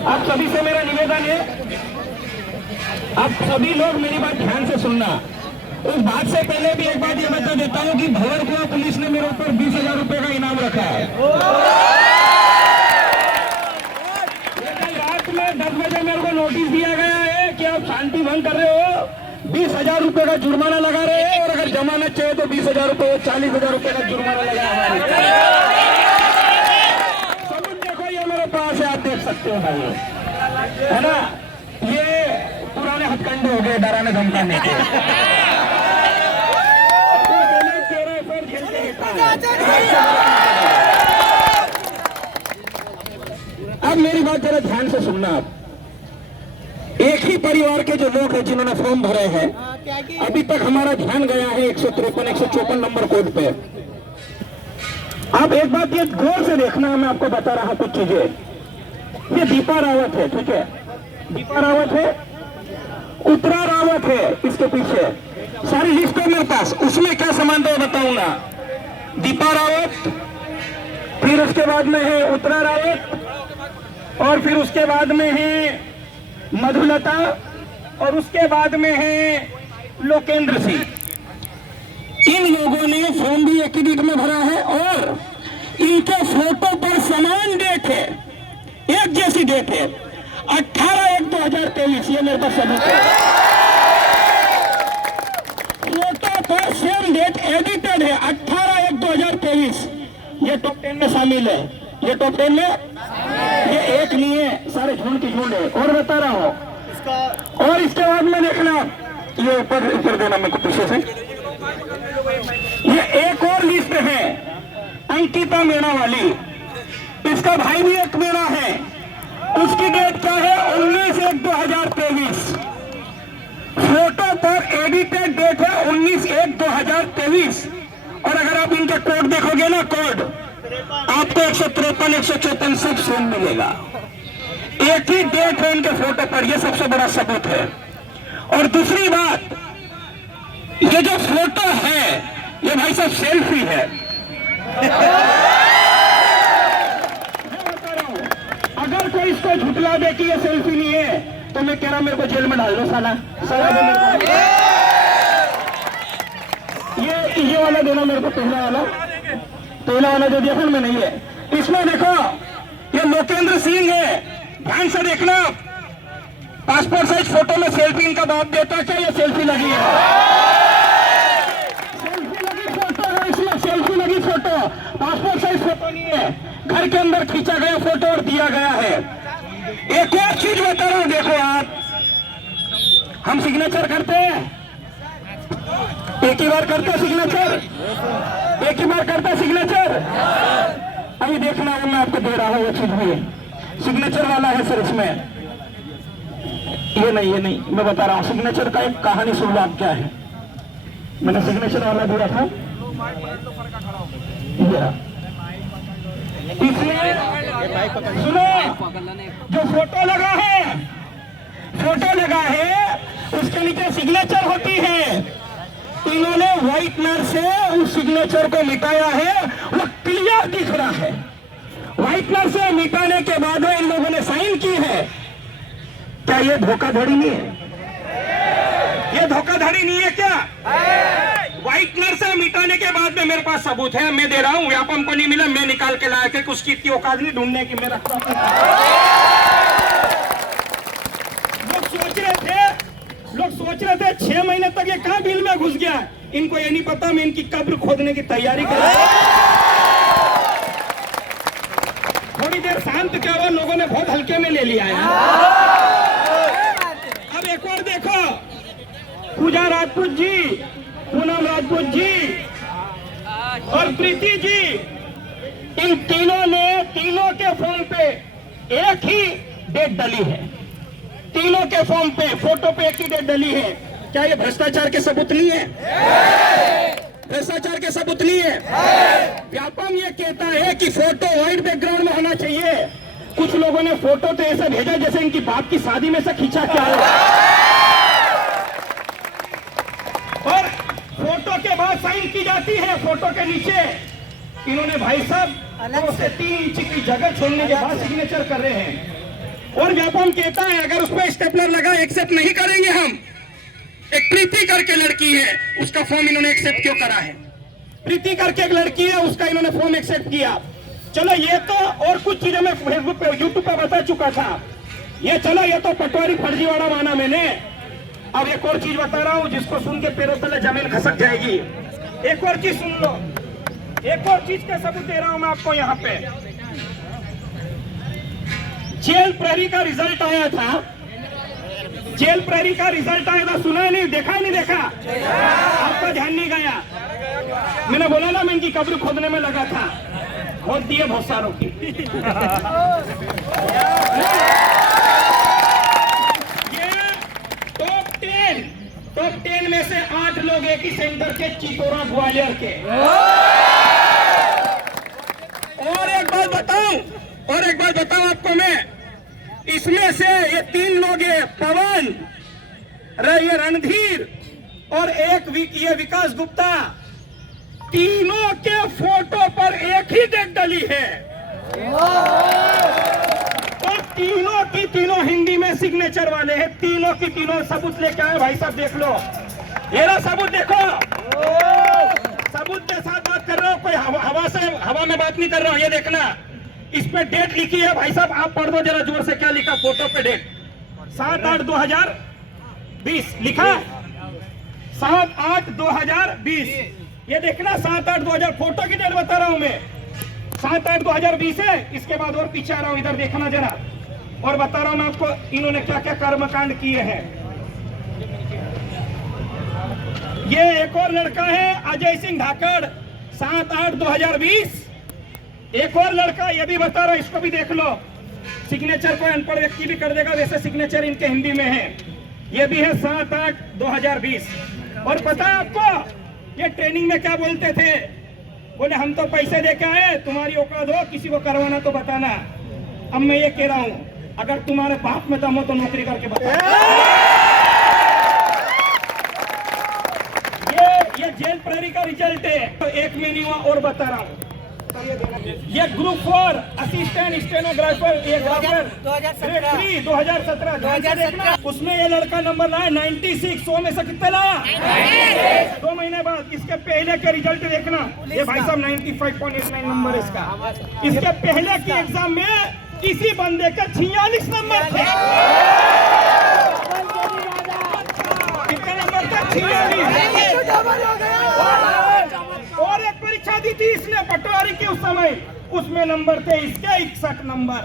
आप सभी से मेरा निवेदन है, आप सभी लोग मेरी बात ध्यान से सुनना। उस बात से पहले भी एक बात ये बता देता हूँ कि भंवरकुआं पुलिस ने मेरे ऊपर 20,000 रुपए का इनाम रखा है। कल रात में 10 बजे मेरे को नोटिस दिया गया है कि आप शांति भंग कर रहे हो, 20,000 रुपए का जुर्माना लगा रहे हैं, और अगर जमानत चाहिए तो 20,000 रुपए 40,000 रुपए का जुर्माना लगा हमारे। सबूत देखो, ये मेरे पास है, आप देख सकते हो भाई, है ना। ये पुराने हथकंडे हो गए डराने धमकाने के। अब मेरी बात जरा ध्यान से सुनना। आप एक ही परिवार के जो लोग हैं जिन्होंने फॉर्म भरे हैं, अभी तक हमारा ध्यान गया है 153 154 नंबर कोड पे। आप एक बात ये गौर से देखना, मैं आपको बता रहा कुछ चीजें। ये दीपा रावत है, ठीक है, दीपा रावत है, उत्तरा रावत है, इसके पीछे सारी लिस्ट है मेरे पास। उसमें क्या संबंध है बताऊंगा। दीपा रावत, फिर उसके बाद में है उत्तरा रावत, और फिर उसके बाद में है मधुलता, और उसके बाद में है लोकेंद्र सिंह। इन लोगों ने फॉर्म भी एक ही डेट में भरा है, और इनके फोटो पर समान डेट है, एक जैसी डेट है, 18/1/2023। ये मेरे पास सबूत है। फोटो पर सेम डेट एडिटेड है, 18/1/2023। ये टॉप 10 में शामिल है, ये टॉप 10 में, ये एक नहीं है, सारे झुंड की झुंड है। और बता रहा हूँ, और इसके बाद में देखना, ये ऊपर देना मेरे को पीछे से, ये एक और लिस्ट है अंकिता मीणा वाली, इसका भाई भी एक मीणा है, उसकी डेट क्या है 19/1/2023। फोटो पर एडिटेड डेट है 19/1/2023। और अगर आप इनके कोड देखोगे ना, कोड आपको 153 154 सब सेम मिलेगा, एक ही डेट है इनके फोटो पर। यह सबसे बड़ा सबूत है। और दूसरी बात, ये जो फोटो है ये भाई साहब सेल्फी है। मैं बता रहा हूं, अगर कोई इसको झुटला दे कि ये सेल्फी नहीं है, तो मैं कह रहा हूं मेरे को जेल में डाल दो साला। ये वाला देना मेरे को, पहला वाला जो दिया में नहीं है। इसमें देखो, ये लोकेंद्र सिंह है, ध्यान से देखना। पासपोर्ट साइज फोटो में सेल्फी इनका बाप देता, क्या ये सेल्फी लगी है? सेल्फी लगी फोटो है इसमें, सेल्फी लगी फोटो, पासपोर्ट साइज फोटो नहीं है, घर के अंदर खींचा गया फोटो और दिया गया है। एक और चीज बता रहा हूं, देखो आप, हम सिग्नेचर करते हैं, एक ही बार करते सिग्नेचर, एक ही बार करता सिग्नेचर। अभी देखना है, मैं आपको दे रहा हूँ वो चीज भी, सिग्नेचर वाला है सर इसमें। ये नहीं, मैं बता रहा हूँ सिग्नेचर का एक कहानी सुन लो आप क्या है। मैंने सिग्नेचर वाला दिया था, इसमें सुनो, जो फोटो लगा है उसके नीचे सिग्नेचर होती है। इन्होंने व्हाइटनर से उस सिग्नेचर को मिटाया है, वो क्लियर दिख रहा है। व्हाइटनर से मिटाने के बाद इन लोगों ने साइन की है। क्या ये धोखाधड़ी नहीं है? ये धोखाधड़ी नहीं है क्या? व्हाइटनर से मिटाने के बाद में मेरे पास सबूत है, मैं दे रहा हूं। व्यापम को नहीं मिला, मैं निकाल के लाया कि उसकी इतनी औकात नहीं ढूंढने की। मेरा लोग सोच रहे थे 6 महीने तक ये कहां बिल में घुस गया। इनको ये नहीं पता मैं इनकी कब्र खोदने की तैयारी कर रहा हूं। थोड़ी देर शांत क्या हुआ, लोगों ने बहुत हल्के में ले लिया है। अब एक और देखो, पूजा राजपूत जी, पूनम राजपूत जी और प्रीति जी, इन तीनों ने तीनों के फॉर्म पे एक ही डेट डली है। तीनों के फॉर्म पे फोटो पे एक ही डेट डली है। क्या ये भ्रष्टाचार के सबूत नहीं है? भ्रष्टाचार के सबूत नहीं है। व्यापम ये कहता है कि फोटो व्हाइट बैकग्राउंड में होना चाहिए। कुछ लोगों ने फोटो तो ऐसा भेजा जैसे इनकी बाप की शादी में से खींचा क्या है। और फोटो के बाद साइन की जाती है। फोटो के नीचे इन्होंने भाई साहब 2 से 3 इंच की जगह छोड़ने के बाद सिग्नेचर कर रहे हैं। और व्यापम कहता है अगर उस पर स्टेपलर लगा एक्सेप्ट नहीं करेंगे हम। एक प्रीति करके लड़की है, उसका फॉर्म इन्होंने एक्सेप्ट क्यों करा है? प्रीति करके एक लड़की है, उसका इन्होंने फॉर्म एक्सेप्ट किया। चलो ये तो और कुछ चीजें मैं फेसबुक पे यूट्यूब पे बता चुका था। ये चलो ये तो पटवारी फर्जीवाड़ा माना मैंने। अब एक और चीज बता रहा हूँ जिसको सुन के पैरों तले जमीन खसक जाएगी। एक और चीज सुन लो, एक और चीज का सबूत दे रहा हूं मैं आपको। यहाँ पे जेल प्रहरी का रिजल्ट आया था, जेल प्रहरी का रिजल्ट आया था, सुना नहीं, देखा नहीं देखा? आपका ध्यान नहीं गया। मैंने बोला ना मैं इनकी कब्र खोदने में लगा था, खोद दिए बहुत सारों की। ये टॉप 10 में से 8 लोग एक ही सेंटर के, चितौरा ग्वालियर के। और एक बात बताऊं आपको मैं, इसमें से ये 3 लोग है, पवन, ये रणधीर और एक ये विकास गुप्ता, तीनों के फोटो पर एक ही डेट डली है। और तीनों की तीनों हिंदी में सिग्नेचर वाले हैं। तीनों की तीनों सबूत लेके आए भाई साहब, देख लो, ये रहा सबूत, देखो सबूत के साथ बात कर रहा हूँ, कोई हवा में बात नहीं कर रहा हूँ। ये देखना, इस पे डेट लिखी है भाई साहब, आप पढ़ दो जरा जोर से, क्या लिखा फोटो पे डेट? 7/8/20 लिखा, 7/8/2020। ये देखना 7/8/2000, फोटो की डेट बता रहा हूं मैं, 7/8/2020 है। इसके बाद और पीछे आ रहा हूं, इधर देखना जरा, और बता रहा हूं मैं आपको इन्होंने क्या क्या कर्मकांड किए हैं। ये एक और लड़का है अजय सिंह धाकड़, 7/8/2020। एक और लड़का, ये भी बता रहा हूं, इसको भी देख लो, सिग्नेचर कोई अनपढ़ व्यक्ति भी कर देगा, वैसे सिग्नेचर इनके हिंदी में है। ये भी है 7/8/2020। और पता है आपको ये ट्रेनिंग में क्या बोलते थे? बोले हम तो पैसे दे के आए, तुम्हारी औकात हो किसी को करवाना तो बताना। अब मैं ये कह रहा हूं, अगर तुम्हारे बाप में दम हो तो नौकरी करके बता। ये जेल प्रहरी का रिजल्ट है, तो एक में नहीं हुआ, और बता रहा हूं, ये ग्रुप 4 असिस्टेंट स्टेनोग्राफर, ये ग्राफर 2017, उसमें ये लड़का नंबर लाया 96। 100 में से कितना लाया? 2 महीने बाद। इसके पहले के रिजल्ट देखना, ये भाई साहब 95.89 नंबर इसका। इसके पहले के एग्जाम में इसी बंदे का 46 नंबर थे। कितना नंबर था? 46। और एक परीक्षा दी थी इसने पटवारी के उस समय, उसमें नंबर थे इसके 61 नंबर।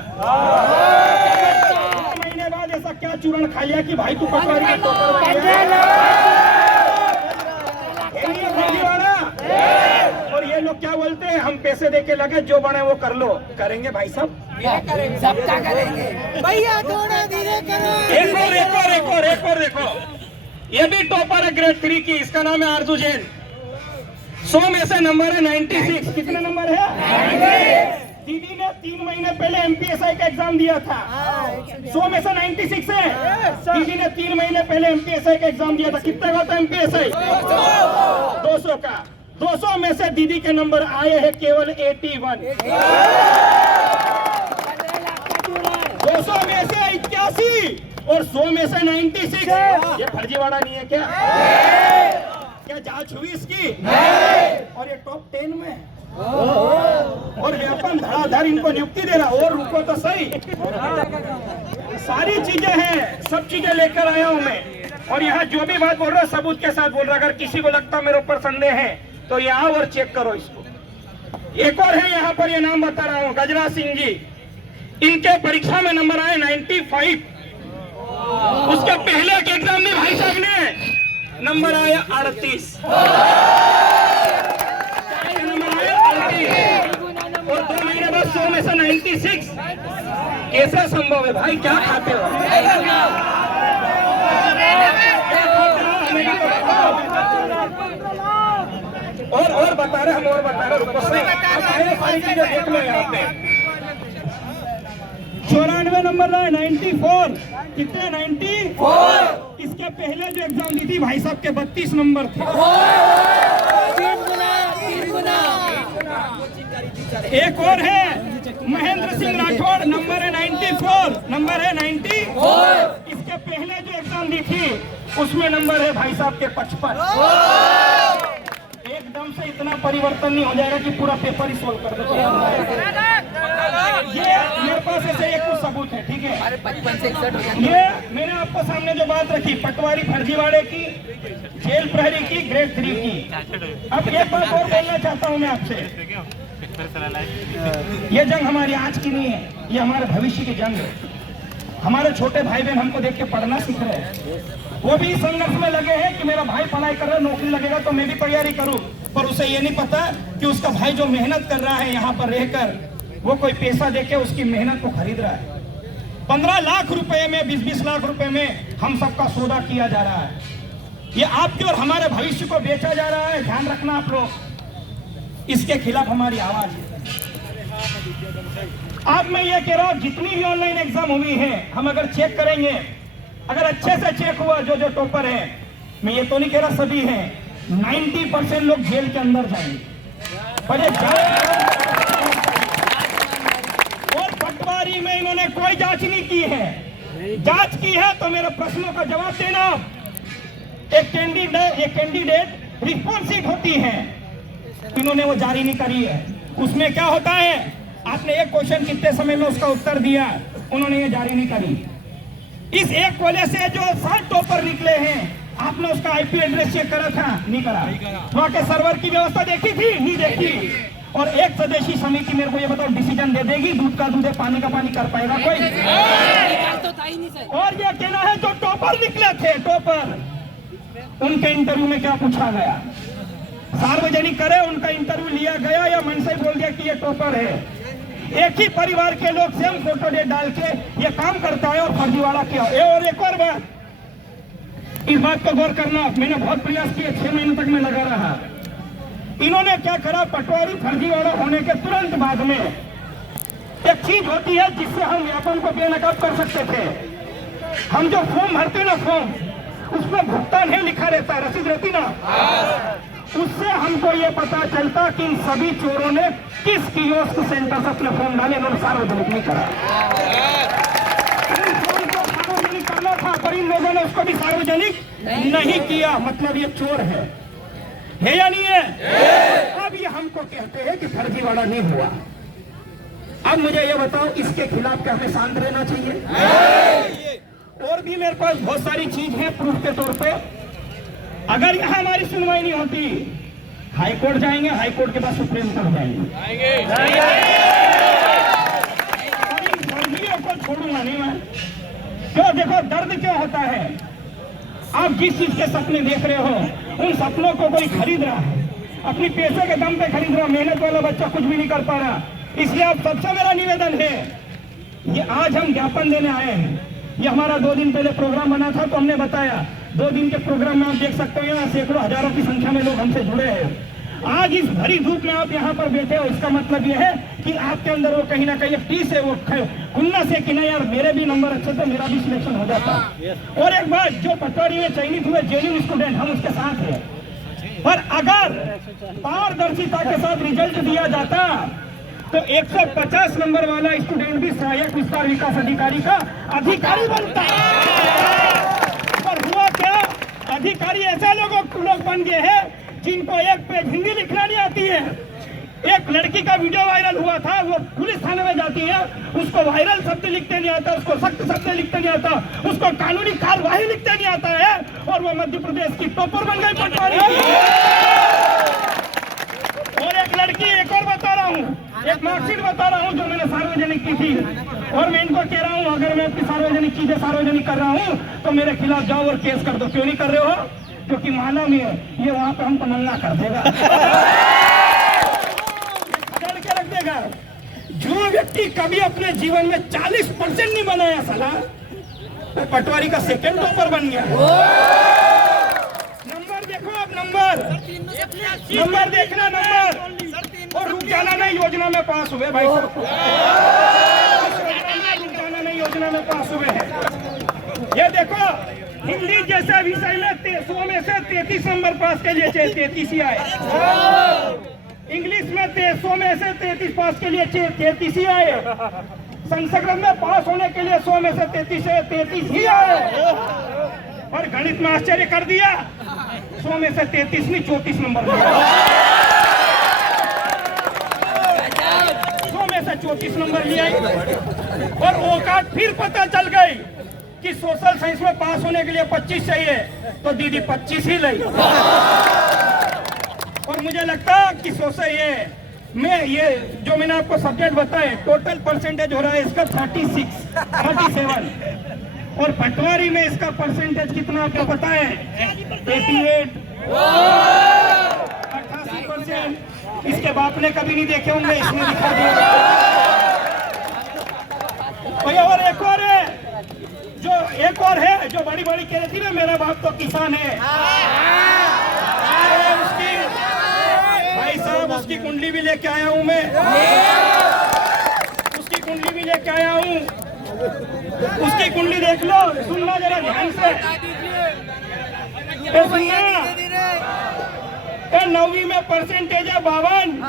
2 महीने बाद ऐसा क्या चूरण खा लिया कि भाई तू पटवारी का टॉपर बन गया? और ये लोग क्या बोलते हैं, हम पैसे दे के लगे, जो बने वो कर लो। करेंगे भाई साहब, सबका करेंगे भैया, थोड़ा धीरे करो। एक और देखो, ये भी टॉपर है ग्रेड 3 की, इसका नाम है आरजू जैन। 100 में से नंबर है 96। कितने नंबर है? 96। दीदी ने 3 महीने पहले एमपीएसआई का एग्जाम दिया था। 100 में से 96 है। दीदी ने 3 महीने पहले एमपीएसआई का एग्जाम दिया था। कितने का था एमपीएसआई? 200 का। 200 में से दीदी के नंबर आए हैं केवल 81। 200 में से 81 और 100 में से 96। ये फर्जीवाड़ा नहीं है क्या? क्या जांच हुई इसकी? और ये टॉप 10 में, और व्यापम धड़ाधड़ इनको नियुक्ति दे रहा। और रुको तो सही, सारी चीजें हैं, सब चीजें लेकर आया हूं मैं। और यहाँ जो भी बात बोल रहा है सबूत के साथ बोल रहा। अगर किसी को लगता मेरे ऊपर संदेह है तो ये आओ और चेक करो इसको। एक और है यहाँ पर, ये नाम बता रहा हूँ, गजराज सिंह जी। इनके परीक्षा में नंबर आए 95। उसके पहले के एग्जाम में भाई साहब ने नंबर आया 38। और 2 महीने बाद 100 में से 96। कैसे संभव है भाई? क्या खाते हो? और बता रहे हम, और बता रहे, रुको सही, सारी चीजें देख लो यहाँ पे। 94 नंबर लाए 94। कितने? 94। इसके पहले जो एग्जाम दी थी भाई साहब के 32 नंबर थे। एक और है महेंद्र सिंह राठौड़, नंबर है 94। नंबर है 94। इसके पहले जो एग्जाम दी थी उसमें नंबर है भाई साहब के 55। एकदम से इतना परिवर्तन नहीं हो जाएगा कि पूरा पेपर ही सोल्व कर दो। ये मेरे पास ऐसे एक कुछ सबूत है, ठीक है। 55 से 61 ये मैंने आपको सामने जो बात रखी पटवारी फर्जीवाड़े की, जेल प्रहरी की, ग्रेड 3 की। अब एक बात और बोलना चाहता हूँ मैं आपसे, ये जंग हमारी आज की नहीं है, ये हमारे भविष्य की जंग है। हमारे छोटे भाई बहन हमको देख के पढ़ना सीख रहे हैं, वो भी संघर्ष में लगे हैं कि मेरा भाई पढ़ाई कर रहा है, नौकरी लगेगा तो मैं भी तैयारी करूं। पर उसे ये नहीं पता कि उसका भाई जो मेहनत कर रहा है यहाँ पर रहकर, वो कोई पैसा देके उसकी मेहनत को खरीद रहा है। 15 लाख रुपए में, 20-20 लाख रुपए में हम सबका सौदा किया जा रहा है। ये आपके और हमारे भविष्य को बेचा जा रहा है, ध्यान रखना आप लोग। इसके खिलाफ हमारी आवाज है। अब मैं ये कह रहा हूं, जितनी भी ऑनलाइन एग्जाम हुई है, हम अगर चेक करेंगे, अगर अच्छे से चेक हुआ जो जो टॉपर है, मैं ये तो नहीं कह रहा सभी हैं, 90% लोग जेल के अंदर जाएंगे। और पटवारी में इन्होंने कोई जांच नहीं की है, जांच की है तो मेरे प्रश्नों का जवाब देना। एक कैंडिडेट रिस्पॉन्स शीट होती है, इन्होंने वो जारी नहीं करी है। उसमें क्या होता है, आपने एक क्वेश्चन कितने समय में उसका उत्तर दिया, उन्होंने ये जारी नहीं करी। इस एक कोले से जो 60 टॉपर निकले हैं, आपने उसका आईपी एड्रेस चेक करा था? नहीं करा। वहाँ के सर्वर की व्यवस्था देखी थी? नहीं देखी। और एक स्वदेशी समिति मेरे को ये बताओ डिसीजन दे देगी, दूध का दूध है, पानी का पानी कर पाएगा कोई? और ये कहना है जो टॉपर निकले थे, टॉपर, उनके इंटरव्यू में क्या पूछा गया? सार्वजनिक करे, उनका इंटरव्यू लिया गया या मन से बोल दिया कि ये टॉपर है? एक ही परिवार के लोग सेम फोटो डेट डाल के ये काम करता है और फर्जीवाड़ा किया। और एक और बात, इस बात को गौर करना, मैंने बहुत प्रयास किया, 6 महीने तक मैं लगा रहा। इन्होंने क्या करा, पटवारी फर्जीवाड़ा होने के तुरंत बाद में एक चीज होती है जिससे हम व्यापन को बेनकाब कर सकते थे। हम जो फॉर्म भरते ना, फॉर्म, उसमें भुगतान है लिखा रहता है, रसीद रहती ना, उससे हमको ये पता चलता कि इन सभी चोरों ने किस कियोस्क सेंटर से अपने फॉर्म डाले, इन्होंने सार्वजनिक नहीं करा। फॉर्म को सार्वजनिक करना था, पर इन लोगों ने उसको भी सार्वजनिक नहीं किया। मतलब ये चोर है या नहीं है? अब ये हमको कहते हैं कि फर्जीवाड़ा नहीं हुआ। अब मुझे ये बताओ, इसके खिलाफ क्या हमें शांत रहना चाहिए? और भी मेरे पास बहुत सारी चीज है प्रूफ के तौर पे। अगर यहाँ हमारी सुनवाई नहीं होती, हाई कोर्ट जाएंगे, हाई कोर्ट के बाद सुप्रीम कोर्ट जाएंगे। और इन फर्जियों को छोड़ूंगा नहीं मैं। क्यों? देखो दर्द क्यों होता है। आप जिस चीज के सपने देख रहे हो, उन सपनों को कोई खरीद रहा है, अपनी पैसे के दम पे खरीद रहा। मेहनत वाला बच्चा कुछ भी नहीं कर पा रहा। इसलिए आप सबसे मेरा निवेदन है, ये आज हम ज्ञापन देने आए हैं। ये हमारा 2 दिन पहले प्रोग्राम बना था, तो हमने बताया 2 दिन के प्रोग्राम में आप देख सकते हो, यहाँ सैकड़ों हजारों की संख्या में लोग हमसे जुड़े हैं। आज इस भरी धूप में आप यहाँ पर बैठे हो, इसका मतलब यह है कि आपके अंदर वो कहीं ना कहीं टीस है, वो खुन्ना से कि नहीं यार मेरे भी नंबर अच्छे थे, मेरा भी सिलेक्शन हो जाता। और एक बात, जो पटवारी में चयनित हुए जेन्युइन स्टूडेंट, हम उसके साथ हैं। पर अगर पारदर्शिता के साथ रिजल्ट दिया जाता तो 150 नंबर वाला स्टूडेंट भी सहायक विस्तार विकास अधिकारी का अधिकारी बनता। पर हुआ क्या, अधिकारी ऐसे लोग बन गए हैं जिनको एक पेज हिंदी लिखना नहीं आती है। एक लड़की का वीडियो वायरल हुआ था, वो पुलिस थाने में जाती है, उसको वायरल शब्द लिखते नहीं आता, उसको सख्त शब्द लिखते नहीं आता, उसको कानूनी कार्यवाही लिखते नहीं आता है, और वो मध्य प्रदेश की टॉपर बन गई पटवारी। और एक लड़की, एक और बता रहा हूँ, एक मार्कशीट बता रहा हूँ जो मैंने सार्वजनिक की थी, और मैं इनको कह रहा हूँ अगर मैं अपनी सार्वजनिक चीजें सार्वजनिक कर रहा हूँ तो मेरे खिलाफ जाओ और केस कर दो। क्यों नहीं कर रहे हो? क्योंकि माना में ये वहां पे हमको नंगा कर देगा, खदेड़ के रख देगा। जो व्यक्ति कभी अपने जीवन में 40% नहीं बनाया साला, वो पटवारी का सेकंड टॉपर बन गया। नंबर देखो, अब नंबर देखना, नंबर। और रुक जाना नहीं योजना में पास हुए भाई साहब, रुक जाना नहीं योजना में पास हुए हैं। ये देखो, हिंदी जैसे विषय में 100 में से 33 नंबर पास के लिए 33 ही आए। इंग्लिश में 100 में से 33 पास के लिए 33 ही आए। संस्कृत में पास होने के लिए 100 में से 33 ही आए, और गणित में आश्चर्य कर दिया, 100 में से 33 नहीं 34 नंबर लिया। 100 में से 34 नंबर लिया, और औकात फिर पता चल गई कि सोशल साइंस में पास होने के लिए 25 चाहिए, तो दीदी 25 ही लाई। और मुझे लगता कि ये जो मैंने आपको सब्जेक्ट बताए, टोटल परसेंटेज हो रहा है इसका 37, और पटवारी में इसका परसेंटेज कितना आपको पता है? 88, 88%। इसके बाप ने कभी नहीं देखे होंगे, इसने दिखा दिया। और एक और है जो बड़ी बड़ी कह रही थी ना, मेरा बाप तो किसान है। भाई साहब, उसकी कुंडली भी लेके आया हूं मैं, उसकी कुंडली भी लेके आया हूं। उसकी कुंडली देख लो, सुनना जरा ध्यान से, सुनना। 9वीं में परसेंटेज है 52,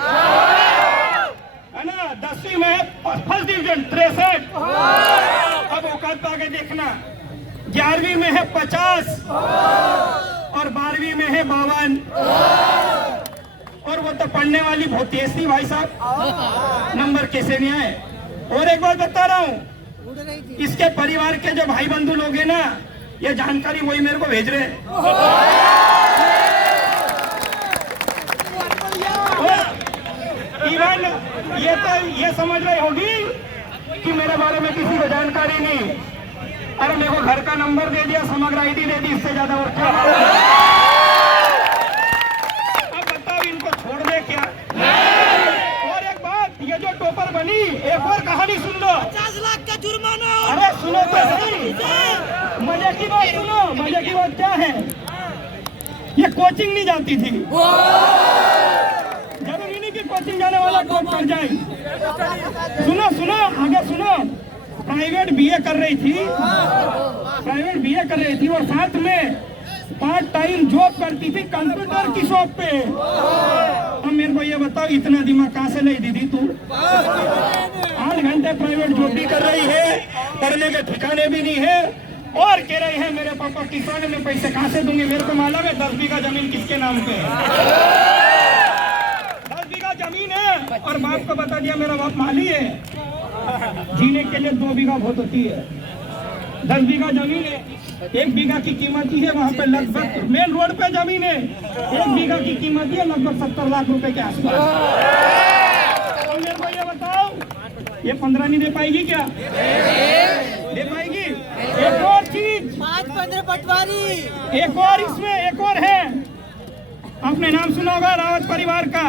है ना। 10वीं में है फर्स्ट डिवीजन 63। अब औकात पा के देखना, 11वीं में है 50, और 12वीं में है 52। और वो तो पढ़ने वाली बहुत तेज थी भाई साहब, नंबर कैसे नहीं आए। और एक बात बता रहा हूँ, इसके परिवार के जो भाई बंधु लोग हैं ना, ये जानकारी वही मेरे को भेज रहे हैं। इवन ये समझ रही होगी कि मेरे बारे में किसी को जानकारी नहीं। अरे मेरे को घर का नंबर दे दिया, समग्र आईडी दे दी, इससे ज्यादा और क्या। अब बताओ इनको छोड़ दे क्या? और एक बात, ये जो टॉपर बनी, एक और कहानी सुन लो। 50 लाख का जुर्माना। अरे सुनो तो सही, मजे की बात सुनो। मजे की बात क्या है, ये कोचिंग नहीं जाती थी। जरूरी नहीं कि कोचिंग जाने वाला कोच कर जाए। सुनो आगे सुनो। प्राइवेट बीए कर रही थी, और साथ में पार्ट टाइम जॉब करती थी कंप्यूटर की शॉप पे। अब मेरे को ये बताओ, इतना दिमाग कहाँ से लाई दीदी तू? 8 घंटे प्राइवेट जॉब भी कर रही है, पढ़ने के ठिकाने भी नहीं है, और कह रही है मेरे पापा किसान है, मैं पैसे कहाँ से दूंगी? मेरे को मालूम है 10 बीघा जमीन किसके नाम पे है। 10 बीघा जमीन है, और बाप को बता दिया मेरा बाप माली है। जीने के लिए 2 बीघा बहुत होती है, 10 बीघा जमीन है। 1 बीघा की कीमत ही है वहाँ पे, लगभग मेन रोड पे जमीन है। 1 बीघा की कीमत है लगभग 70 लाख रुपए के आसपास। और मेरे को ये बताओ, ये 15 नहीं दे पाएगी क्या? दे पाएगी। एक और चीज, 5-15 पटवारी। एक और इसमें एक और है, आपने नाम सुना होगा रावत परिवार का।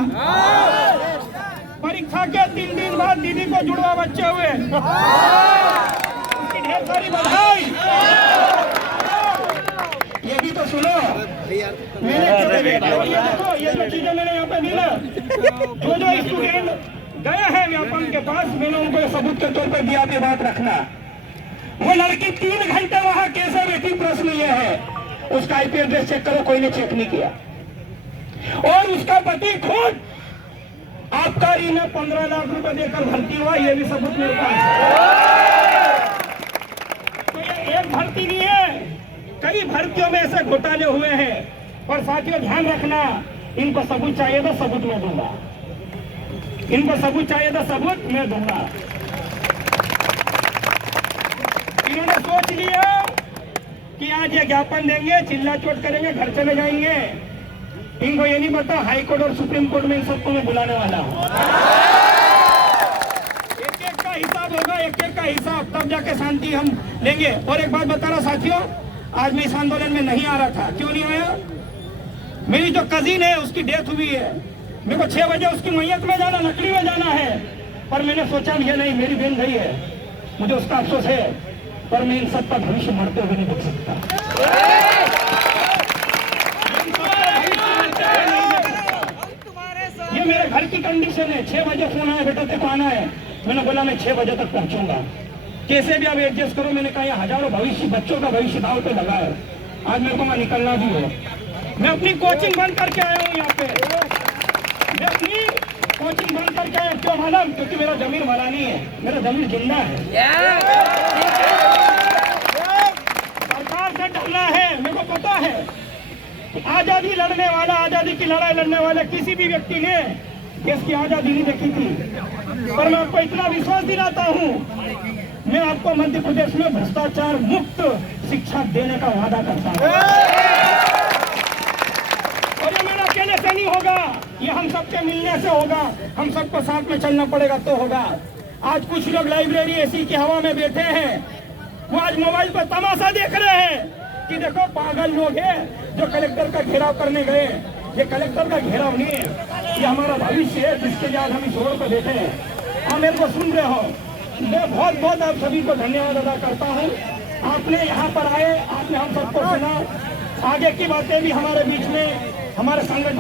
परीक्षा के 3 दिन बाद दीदी को जुड़वा बच्चे हुए, उसकी ढेर सारी बधाई। ये भी तो सुनो, ये जो चीजें मैंने यहाँ पे दी ना, जो स्टूडेंट गए हैं व्यापम के पास, मैंने उनको सबूत के तौर पर दिया। पे बात रखना, वो लड़की 3 घंटे वहां कैसे बैठी, प्रश्न ये है। उसका आईपी एड्रेस चेक करो, कोई ने चेक नहीं किया। और उसका पति खुद आबकारी में 15 लाख रुपए देकर भर्ती हुआ, ये भी सबूत मेरे पास है। तो ये एक भर्ती नहीं है, कई भर्तियों में ऐसे घोटाले हुए हैं। और साथियों ध्यान रखना, इनको सबूत चाहिए तो सबूत मैं दूंगा, इनको सबूत चाहिए तो सबूत मैं दूंगा। इन्होंने सोच लिया कि आज ये ज्ञापन देंगे, चिल्ला चोट करेंगे, घर चले जाएंगे। इनको ये नहीं पता हाई कोर्ट और सुप्रीम कोर्ट में इन सबको मैं बुलाने वाला हूँ। एक का हिसाब होगा, एक का हिसाब, तब जाके शांति हम लेंगे। और एक बात बता रहा साथियों, आज मैं इस आंदोलन में नहीं आ रहा था। क्यों नहीं आया? मेरी जो कजिन है उसकी डेथ हुई है, मेरे को 6 बजे उसकी मैयत में जाना, नकली में जाना है। पर मैंने सोचा ये नहीं, मेरी बहन गई है, मुझे उसका अफसोस है, पर मैं इन सब का भविष्य मरते हुए नहीं देख सकता। ये मेरे घर की कंडीशन है। 6 बजे फोन आया, बेटा तेरे को आना है। मैंने बोला मैं 6 बजे तक पहुंचूंगा, कैसे भी आप एडजस्ट करो। मैंने कहा हजारों भविष्य, बच्चों का भविष्य दांव पे लगा है। आज मेरे को वहां निकलना भी है। मैं अपनी कोचिंग बंद करके आया हूँ यहाँ पे, मैं अपनी कोचिंग बंद करके आए क्यों मालूम? क्योंकि मेरा जमीन मरा नहीं है, मेरा जमीन जिंदा है। सरकार से डरना है, मेरे को पता है। आजादी लड़ने वाला, आजादी की लड़ाई लड़ने वाले किसी भी व्यक्ति ने देश की आजादी नहीं देखी थी, पर मैं आपको इतना विश्वास दिलाता हूँ, मैं आपको मध्य प्रदेश में भ्रष्टाचार मुक्त शिक्षा देने का वादा करता हूँ। और ये मेरा अकेले से नहीं होगा, ये हम सबके मिलने से होगा, हम सबको साथ में चलना पड़ेगा तो होगा। आज कुछ लोग लाइब्रेरी एसी की हवा में बैठे हैं, वो आज मोबाइल पर तमाशा देख रहे हैं कि देखो पागल लोग हैं जो कलेक्टर का घेराव करने गए। ये कलेक्टर का घेराव नहीं है, ये हमारा भविष्य है जिसके लिए आज हम इस रोड पर बैठे हैं। आप मेरे को सुन रहे हो, मैं बहुत बहुत आप सभी को धन्यवाद अदा करता हूँ। आपने यहाँ पर आए, आपने हम सबको सुना, आगे की बातें भी हमारे बीच में हमारे संगठन